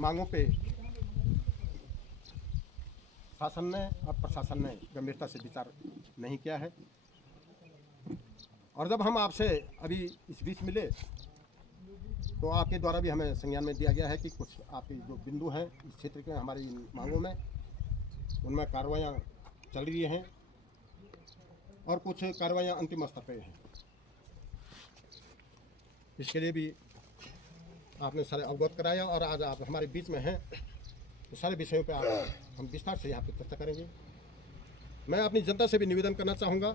मांगों पे शासन ने और प्रशासन ने गंभीरता से विचार नहीं किया है। और जब हम आपसे अभी इस बीच मिले तो आपके द्वारा भी हमें संज्ञान में दिया गया है कि कुछ आपके जो बिंदु हैं इस क्षेत्र के हमारी इन मांगों में, उनमें कार्रवाइयाँ चल रही हैं और कुछ कार्रवाइयाँ अंतिम स्तर पर हैं। इसके लिए भी आपने सारे अवगत कराया और आज आप हमारे बीच में हैं, तो सारे विषयों पे हम विस्तार से यहाँ पे चर्चा करेंगे। मैं अपनी जनता से भी निवेदन करना चाहूँगा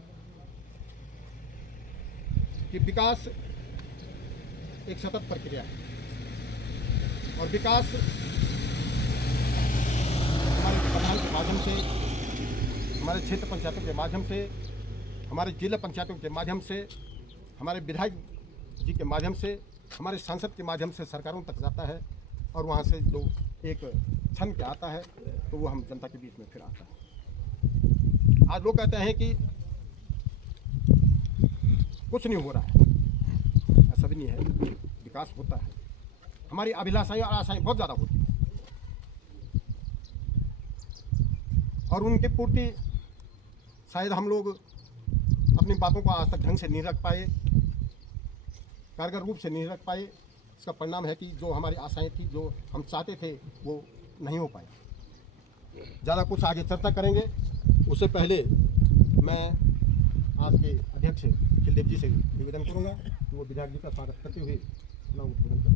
कि विकास एक सतत प्रक्रिया है और विकास हमारे प्रधान के माध्यम से, हमारे क्षेत्र पंचायतों के माध्यम से, हमारे जिला पंचायतों के माध्यम से, हमारे विधायक जी के माध्यम से, हमारे सांसद के माध्यम से सरकारों तक जाता है और वहाँ से जो एक क्षण के आता है तो वो हम जनता के बीच में फिर आता है। आज लोग कहते हैं कि कुछ नहीं हो रहा है, ऐसा भी नहीं है, विकास होता है। हमारी अभिलाषाएं और आशाएं बहुत ज़्यादा होती हैं और उनकी पूर्ति शायद हम लोग अपनी बातों को आज तक ढंग से नहीं रख पाए, कारगर रूप से नहीं रख पाए। इसका परिणाम है कि जो हमारी आशाएं थी, जो हम चाहते थे, वो नहीं हो पाया। ज़्यादा कुछ आगे चर्चा करेंगे, उससे पहले मैं आज के अध्यक्ष खिलदेव जी से निवेदन करूंगा कि वो विधायक जी का स्वागत करते हुए अपना उद्बोधन करें।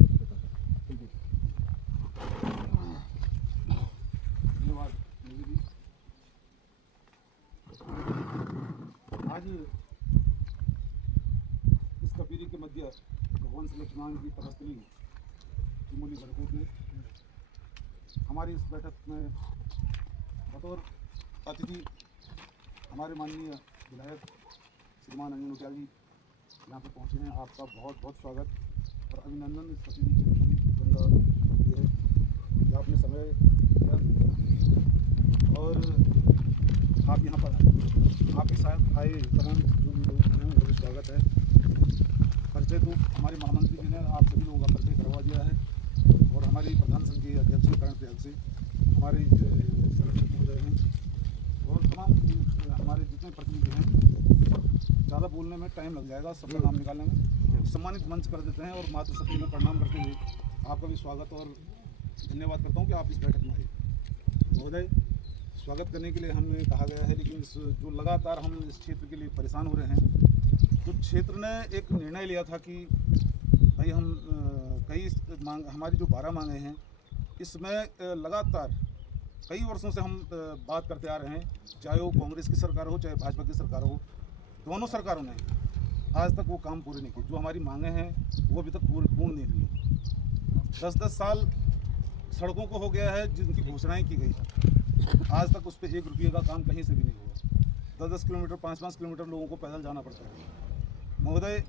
धन्यवाद। आज इस कबीरी के मध्य भगवान श्री लक्ष्मण की तपस्थली त्रिमूली सड़कों के हमारी इस बैठक में बतौर अतिथि हमारे माननीय विधायक श्रीमान अंजन उटियाल जी यहाँ पे पहुँचे हैं। आपका बहुत बहुत स्वागत और अभिनंदन। इस कबीरी की जनता ये है कि आपने समय दिया और आप यहाँ पर आपके साथ आए तमाम जो भी लोग हैं उनका भी स्वागत है। परिचय तो हमारे महामंत्री जी ने आप सभी लोगों का परिचय करवा दिया है और हमारे प्रधान संघ के अध्यक्ष करण प्रयाग से हमारे सरपंच महोदय हैं और तमाम हमारे जितने प्रतिनिधि हैं। ज़्यादा बोलने में टाइम लग जाएगा, सबका नाम निकालने में। सम्मानित मंच कर देते हैं और मातृशक्ति में प्रणाम करते हुए आपका भी स्वागत और धन्यवाद करता हूँ कि आप इस बैठक में आए। महोदय, स्वागत करने के लिए हमें कहा गया है, लेकिन जो लगातार हम इस क्षेत्र के लिए परेशान हो रहे हैं, तो क्षेत्र ने एक निर्णय लिया था कि भाई हम कई मांग, हमारी जो 12 मांगे हैं, इसमें लगातार कई वर्षों से हम बात करते आ रहे हैं, चाहे वो कांग्रेस की सरकार हो चाहे भाजपा की सरकार हो, दोनों सरकारों ने आज तक वो काम पूरे नहीं किए। जो हमारी मांगे हैं वो अभी तक पूर्ण नहीं हुई। 10-10 साल सड़कों को हो गया है जिनकी घोषणाएं की गई, आज तक उस पर 1 रुपये का काम कहीं से भी नहीं हुआ। 10-10 किलोमीटर 5-5 किलोमीटर लोगों को पैदल जाना पड़ता है। महोदय,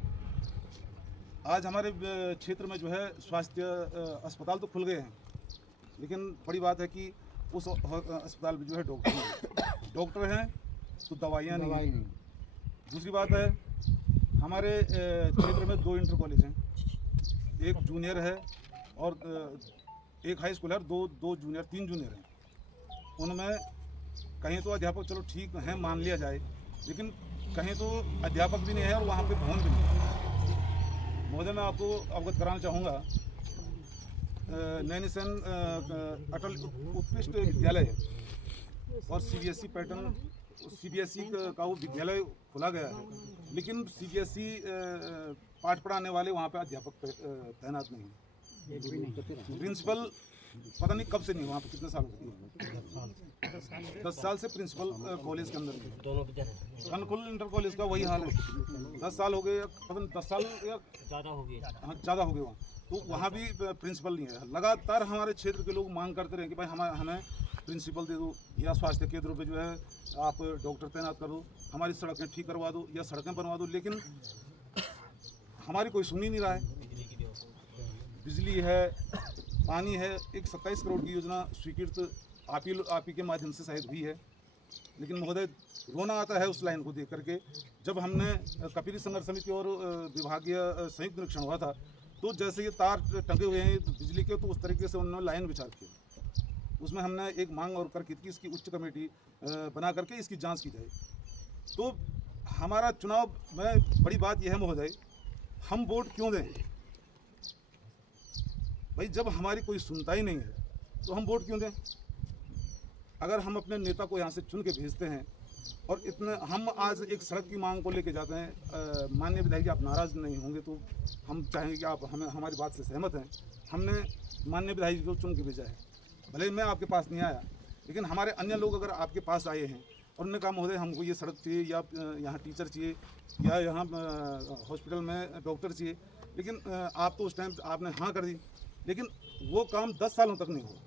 आज हमारे क्षेत्र में जो है स्वास्थ्य अस्पताल तो खुल गए हैं, लेकिन बड़ी बात है कि उस अस्पताल में जो है डॉक्टर हैं तो दवाइयाँ नहीं। दूसरी बात है, हमारे क्षेत्र में 2 इंटर कॉलेज हैं, एक जूनियर है और एक हाई स्कूल है, 2 जूनियर 3 जूनियर हैं। उनमें कहीं तो अध्यापक चलो ठीक है मान लिया जाए, लेकिन कहीं तो अध्यापक भी नहीं है और वहाँ पे भवन भी नहीं है। महोदय, मैं आपको अवगत कराना चाहूँगा, नैनीसेन अटल उत्कृष्ट विद्यालय और सीबीएसई पैटर्न, सीबीएसई का वो विद्यालय खुला गया है, लेकिन सीबीएसई पाठ पढ़ाने वाले वहाँ पे अध्यापक तैनात नहीं है। प्रिंसिपल पता नहीं कब से नहीं, वहाँ पे कितने साल हो गए, 10 साल से प्रिंसिपल कॉलेज के अंदर कनकुल इंटर कॉलेज का वही हाल है। 10 साल हो गए, पता नहीं 10 साल या ज़्यादा हो गए, हाँ ज़्यादा हो गए वहाँ, तो वहाँ भी प्रिंसिपल नहीं है। लगातार हमारे क्षेत्र के लोग मांग करते रहे कि भाई हमें प्रिंसिपल दे दो या स्वास्थ्य केंद्रों पे जो है आप डॉक्टर तैनात कर दो, हमारी सड़कें ठीक करवा दो या सड़कें बनवा दो, लेकिन हमारी कोई सुन ही नहीं रहा है। बिजली है, पानी है, एक 27 करोड़ की योजना स्वीकृत आप ही के माध्यम से शायद हुई है, लेकिन महोदय रोना आता है उस लाइन को देख करके। जब हमने कपिली संघर्ष समिति और विभागीय संयुक्त निरीक्षण हुआ था तो जैसे ये तार टंगे हुए हैं बिजली के, तो उस तरीके से उन्होंने लाइन बिछा रखी है। उसमें हमने एक मांग और कर की थी इसकी उच्च कमेटी बना करके इसकी जांच की जाए। तो हमारा चुनाव में बड़ी बात यह है महोदय, हम वोट क्यों दें भाई? जब हमारी कोई सुनता ही नहीं है तो हम वोट क्यों दें? अगर हम अपने नेता को यहाँ से चुन के भेजते हैं और इतने हम आज एक सड़क की मांग को लेके जाते हैं, माननीय विधायक जी आप नाराज़ नहीं होंगे तो हम चाहेंगे कि आप हमें हमारी बात से सहमत हैं। हमने माननीय विधायक जी को चुन के भेजा है, भले ही मैं आपके पास नहीं आया, लेकिन हमारे अन्य लोग अगर आपके पास आए हैं और उन्होंने कहा महोदय हमको ये सड़क चाहिए या यहाँ टीचर चाहिए या यहाँ हॉस्पिटल में डॉक्टर चाहिए, लेकिन आप तो उस टाइम आपने हाँ कर दी, लेकिन वो काम 10 सालों तक नहीं हुआ।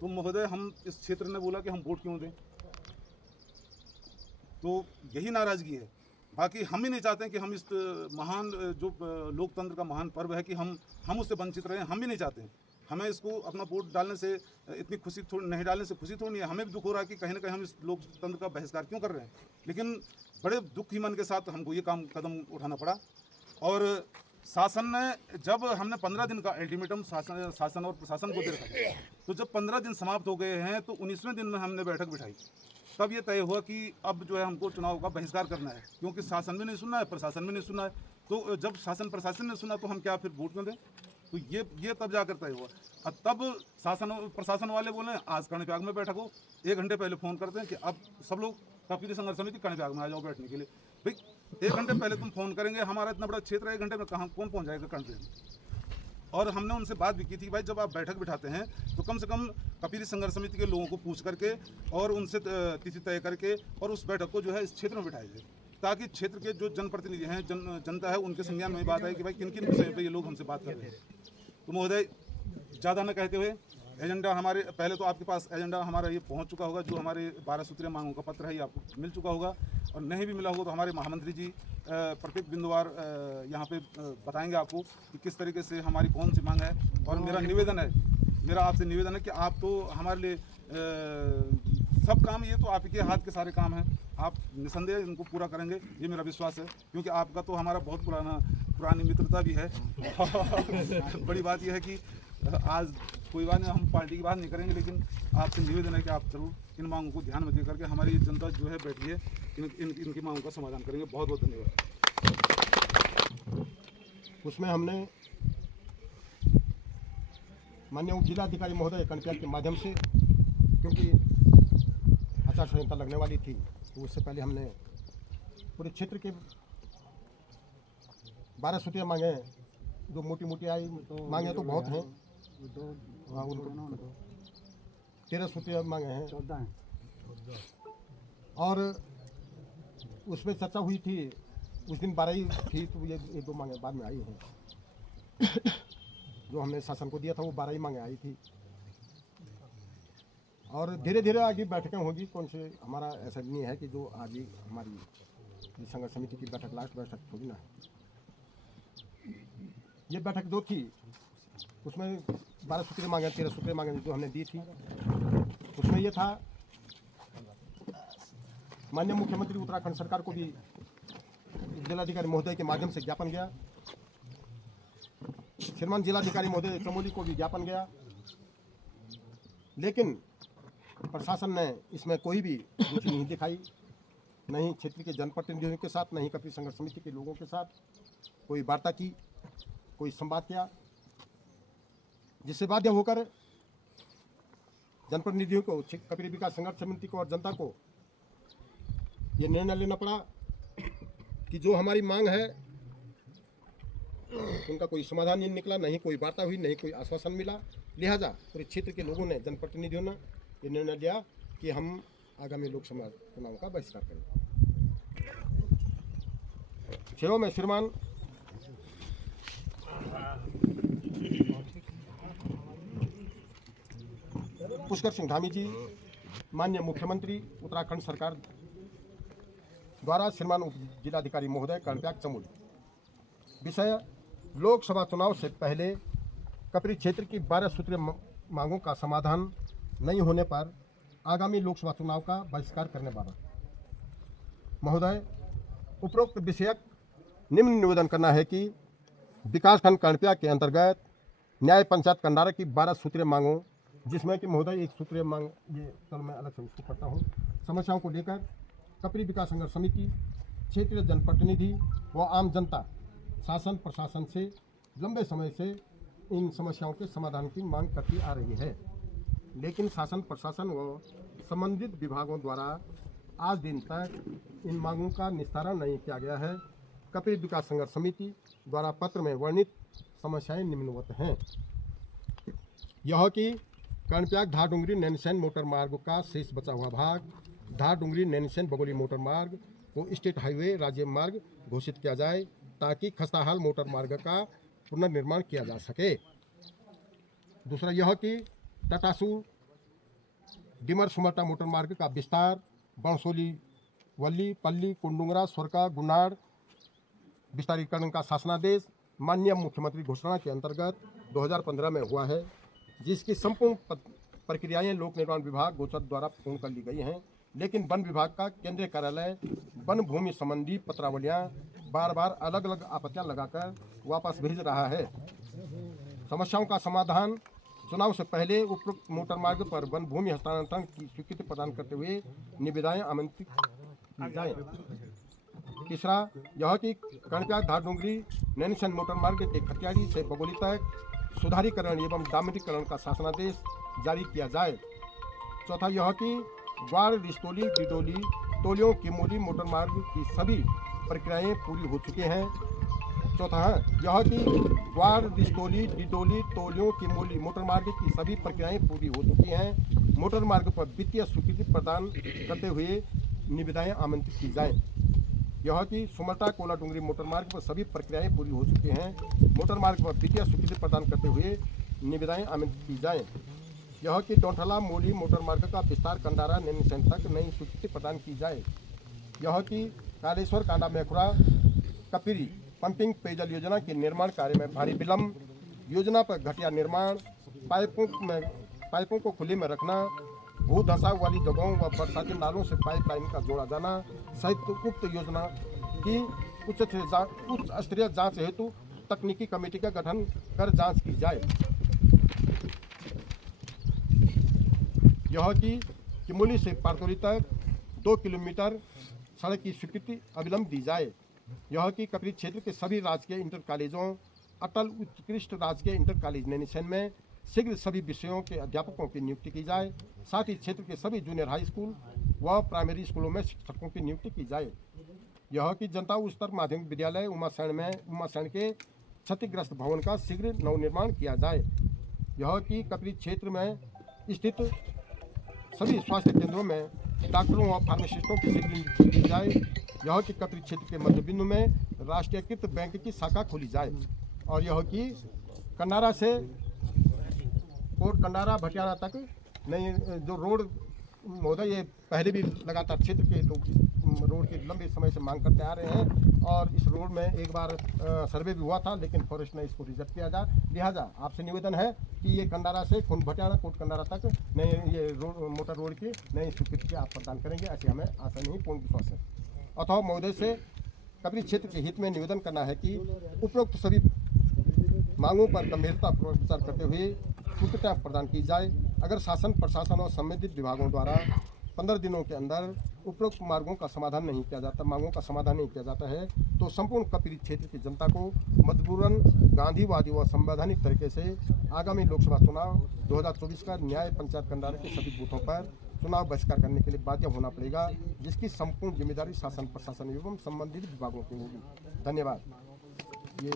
तो महोदय हम इस क्षेत्र ने बोला कि हम वोट क्यों दें, तो यही नाराज़गी है। बाकी हम ही नहीं चाहते कि हम इस महान जो लोकतंत्र का महान पर्व है कि हम उससे वंचित रहें, हम भी नहीं चाहते हैं। हमें इसको अपना वोट डालने से इतनी खुशी थोड़ी, नहीं डालने से खुशी थोड़ी नहीं है, हमें भी दुख हो रहा है कि कहीं ना कहीं हम इस लोकतंत्र का बहिष्कार क्यों कर रहे हैं। लेकिन बड़े दुख ही मन के साथ हमको ये कदम उठाना पड़ा। और शासन ने जब हमने 15 दिन का अल्टीमेटम शासन और प्रशासन को दे रखा है, तो जब 15 दिन समाप्त हो गए हैं तो 19वें दिन में हमने बैठक बिठाई। तब ये तय हुआ कि अब जो है हमको चुनाव का बहिष्कार करना है, क्योंकि शासन भी नहीं सुनना है, प्रशासन भी नहीं सुनना है। तो जब शासन प्रशासन ने सुना तो हम क्या फिर वोट क्यों दें? तो ये तब जाकर तय हुआ। और तब शासन और प्रशासन वाले बोले आज कर्णप्याग में बैठक हो, 1 घंटे पहले फ़ोन करते हैं कि अब सब लोग कपिल संघर्ष समिति कर्णप्याग में आ जाओ बैठने के लिए। भाई 1 घंटे पहले तुम फ़ोन करेंगे, हमारा इतना बड़ा क्षेत्र है, 1 घंटे में कहाँ कौन पहुँच जाएगा कर्णप्याग? और हमने उनसे बात भी की थी भाई जब आप बैठक बिठाते हैं तो कम से कम कपिल संघर्ष समिति के लोगों को पूछ करके और उनसे तिथि तय करके और उस बैठक को जो है इस क्षेत्र में बिठाया जाए, ताकि क्षेत्र के जो जनप्रतिनिधि हैं, जनता है, उनके संज्ञान में बात आए कि भाई किन किन विषय पर ये लोग हमसे बात कर रहे हैं। तो महोदय ज़्यादा न कहते हुए एजेंडा हमारे पहले तो आपके पास एजेंडा हमारा ये पहुंच चुका होगा, जो हमारे 12 सूत्रीय मांगों का पत्र है ये आपको मिल चुका होगा, और नहीं भी मिला होगा तो हमारे महामंत्री जी प्रत्येक बिंदुवार यहाँ पे बताएंगे आपको कि किस तरीके से हमारी कौन सी मांग है। और मेरा आपसे निवेदन है कि आप तो हमारे लिए सब काम, ये तो आपके हाथ के सारे काम हैं, आप निसंदेह इनको पूरा करेंगे, ये मेरा विश्वास है, क्योंकि आपका तो हमारा बहुत पुरानी मित्रता भी है। बड़ी बात यह है कि आज कोई बात नहीं, हम पार्टी की बात नहीं करेंगे, लेकिन आपसे निवेदन है कि आप जरूर इन मांगों को ध्यान में देकर के हमारी जनता जो है बैठी है इनकी मांगों का समाधान करेंगे। बहुत बहुत धन्यवाद। उसमें हमने माननीय जिलाधिकारी महोदय कर्णप्याग के माध्यम से, क्योंकि आचार संहिता लगने वाली थी तो उससे पहले हमने पूरे क्षेत्र के 12 सूत्रीय मांगे, जो मोटी मोटी आई मांगे तो बहुत हैं, 13 सूत्रीय मांगे हैं, 14 हैं, और उसमें चर्चा हुई थी। उस दिन 12 ही थी, तो ये 2 मांगे बाद में आई हैं। जो हमने शासन को दिया था वो 12 ही मांगे आई थी, और धीरे धीरे आगे बैठकें होगी। कौन से हमारा ऐसा नहीं है कि जो आज ही हमारी संघर्ष समिति की बैठक लास्ट बैठक थोड़ी ना है। ये बैठक जो थी उसमें 12 सूत्रीय मांगे, 13 सूत्रीय मांगे जो हमने दी थी, उसमें ये था माननीय मुख्यमंत्री उत्तराखंड सरकार को भी जिलाधिकारी महोदय के माध्यम से ज्ञापन गया, श्रीमान जिलाधिकारी महोदय चमोली को भी ज्ञापन गया, लेकिन प्रशासन ने इसमें कोई भी रुचि नहीं दिखाई, नहीं क्षेत्र के जनप्रतिनिधियों के साथ, नहीं कपिल संघर्ष समिति के लोगों के साथ कोई वार्ता की, कोई संवाद किया, जिससे बाध्य होकर जनप्रतिनिधियों को, कपिल विकास संघर्ष समिति को और जनता को ये निर्णय लेना पड़ा कि जो हमारी मांग है उनका कोई समाधान नहीं निकला, नहीं कोई वार्ता हुई, नहीं कोई आश्वासन मिला। लिहाजा पूरे क्षेत्र के लोगों ने, जनप्रतिनिधियों ने ये निर्णय लिया कि हम आगामी लोकसभा चुनाव का बहिष्कार करेंगे। सेवा में श्रीमान पुष्कर सिंह धामी जी, माननीय मुख्यमंत्री उत्तराखंड सरकार द्वारा श्रीमान उप जिलाधिकारी महोदय कर्णप्याग चमोली, विषय लोकसभा चुनाव से पहले कपरी क्षेत्र की 12 सूत्रीय मांगों का समाधान नहीं होने पर आगामी लोकसभा चुनाव का बहिष्कार करने वाला महोदय, उपरोक्त विषयक निम्न निवेदन करना है कि विकासखंड कर्णप्याग के अंतर्गत न्याय पंचायत कंडारा की 12 सूत्रीय मांगों, जिसमें कि महोदय एक सूत्रीय मांग, ये कल मैं अलग से उसको पढ़ता हूँ, समस्याओं को लेकर कपरी विकास संघर्ष समिति, क्षेत्रीय जनप्रतिनिधि व आम जनता शासन प्रशासन से लंबे समय से इन समस्याओं के समाधान की मांग करती आ रही है, लेकिन शासन प्रशासन व संबंधित विभागों द्वारा आज दिन तक इन मांगों का निस्तारण नहीं किया गया है। कपरी विकास संघर्ष समिति द्वारा पत्र में वर्णित समस्याएं निम्नवत हैं। यह कि कर्णप्याग धारडुंगरी नैनीसैन मोटर मार्ग का शेष बचा हुआ भाग धारडुंगरी नैनीसैन बगोली मोटर मार्ग को स्टेट हाईवे राज्य मार्ग घोषित किया जाए, ताकि खस्ताहाल मोटर मार्ग का पुनर्निर्माण किया जा सके। दूसरा यह कि टटासू डिमर सुमटा मोटर मार्ग का विस्तार बंसोली वल्ली पल्ली कुंडुंगरा स्वर्का गुनाड़ विस्तारीकरण का शासनादेश माननीय मुख्यमंत्री घोषणा के अंतर्गत 2015 में हुआ है, जिसकी संपूर्ण प्रक्रियाएं लोक निर्माण विभाग गोचर द्वारा पूर्ण कर ली गई हैं, लेकिन वन विभाग का केंद्रीय कार्यालय वन भूमि संबंधी पत्रावलियां बार बार अलग अलग आपत्तियां लगाकर वापस भेज रहा है। समस्याओं का समाधान चुनाव से पहले उपरोक्त मोटर मार्ग पर वन भूमि हस्तांतरण की स्वीकृति प्रदान करते हुए निविदाएं आमंत्रित की जाए। तीसरा यह कि कर्णप्याग धारडुंगरी नैनीसैन मोटर मार्ग के खतियाड़ी से बगोली तक सुधारीकरण एवं डामरीकरण का शासनादेश जारी किया जाए। चौथा यह कि ग्वाड़ रिस्तोली डिडोली टोलियों किमोली मोटर मार्ग की सभी प्रक्रियाएं पूरी हो चुकी हैं। चौथा यह कि ग्वाड़ रिस्तोली डिडोली टोलियों किमोली मोटर मार्ग की सभी प्रक्रियाएं पूरी हो चुकी हैं। मोटर मार्ग पर वित्तीय स्वीकृति प्रदान करते हुए निविदाएं आमंत्रित की जाएं। यह कि सुमटा कोला डूंगरी मोटर मार्ग पर सभी प्रक्रियाएं पूरी हो चुकी हैं। मोटर मार्ग पर वित्तीय स्वीकृति प्रदान करते हुए निविदाएं आमंत्रित की जाएं। यह कि डोंठला मोली मोटर मार्ग का विस्तार कंडारा नैनीसैन तक नई स्वीकृति प्रदान की जाए। यह कि कालेश्वर कांडा मेखुरा कपिरी पंपिंग पेयजल योजना के निर्माण कार्य में भारी विलम्ब, योजना पर घटिया निर्माण, पाइपों को खुले में रखना, भू धंसाव वाली जगहों व बरसाती नालों से पाइपलाइन का जोड़ा जाना सहित उक्त योजना की उच्च स्तरीय जांच हेतु तकनीकी कमेटी का गठन कर जांच की जाए। यह कि किमोली से पारतोली तक 2 किलोमीटर सड़क की स्वीकृति अविलंब दी जाए। यह कि कपरी क्षेत्र के सभी राजकीय इंटर कॉलेजों अटल उत्कृष्ट राजकीय इंटर कॉलेज नैनीसैन में शीघ्र सभी विषयों के अध्यापकों की नियुक्ति की जाए। साथ ही क्षेत्र के सभी जूनियर हाई स्कूल व प्राइमरी स्कूलों में शिक्षकों की नियुक्ति की जाए। यह कि जनता उच्चतर माध्यमिक विद्यालय उमासैन के क्षतिग्रस्त भवन का शीघ्र नवनिर्माण किया जाए। यह कि कपरी क्षेत्र में स्थित सभी स्वास्थ्य केंद्रों में डॉक्टरों व फार्मासिस्टों की शीघ्र नियुक्ति की जाए। यह कि कपरी क्षेत्र के मध्य बिंदु में राष्ट्रीयकृत बैंक की शाखा खोली जाए। और यह कि कंडारा से कोट कंडारा भटियारा तक नई जो रोड महोदय, ये पहले भी लगातार क्षेत्र के लोग रोड की लंबे समय से मांग करते आ रहे हैं, और इस रोड में एक बार सर्वे भी हुआ था, लेकिन फॉरेस्ट ने इसको रिजेक्ट किया जा। लिहाजा आपसे निवेदन है कि ये कंडारा से भटियारा कोट कंडारा तक नई ये मोटर रोड की नई स्वीकृति आप प्रदान करेंगे, ऐसे हमें आशा नहीं पूर्ण विश्वास है। अथवा महोदय से कपरी क्षेत्र के हित में निवेदन करना है कि उपरोक्त सभी मांगों पर गंभीरतापूर्वक विचार करते हुए स्वीकृतियाँ प्रदान की जाए। अगर शासन प्रशासन और संबंधित विभागों द्वारा 15 दिनों के अंदर उपरोक्त मांगों का समाधान नहीं किया जाता है, तो संपूर्ण कपरी क्षेत्र की जनता को मजबूरन गांधीवादी व संवैधानिक तरीके से आगामी लोकसभा चुनाव 2024 का न्याय पंचायत कंडारा के सभी बूथों पर चुनाव बहिष्कार करने के लिए बाध्य होना पड़ेगा, जिसकी संपूर्ण जिम्मेदारी शासन प्रशासन एवं संबंधित विभागों की होगी। धन्यवाद। ये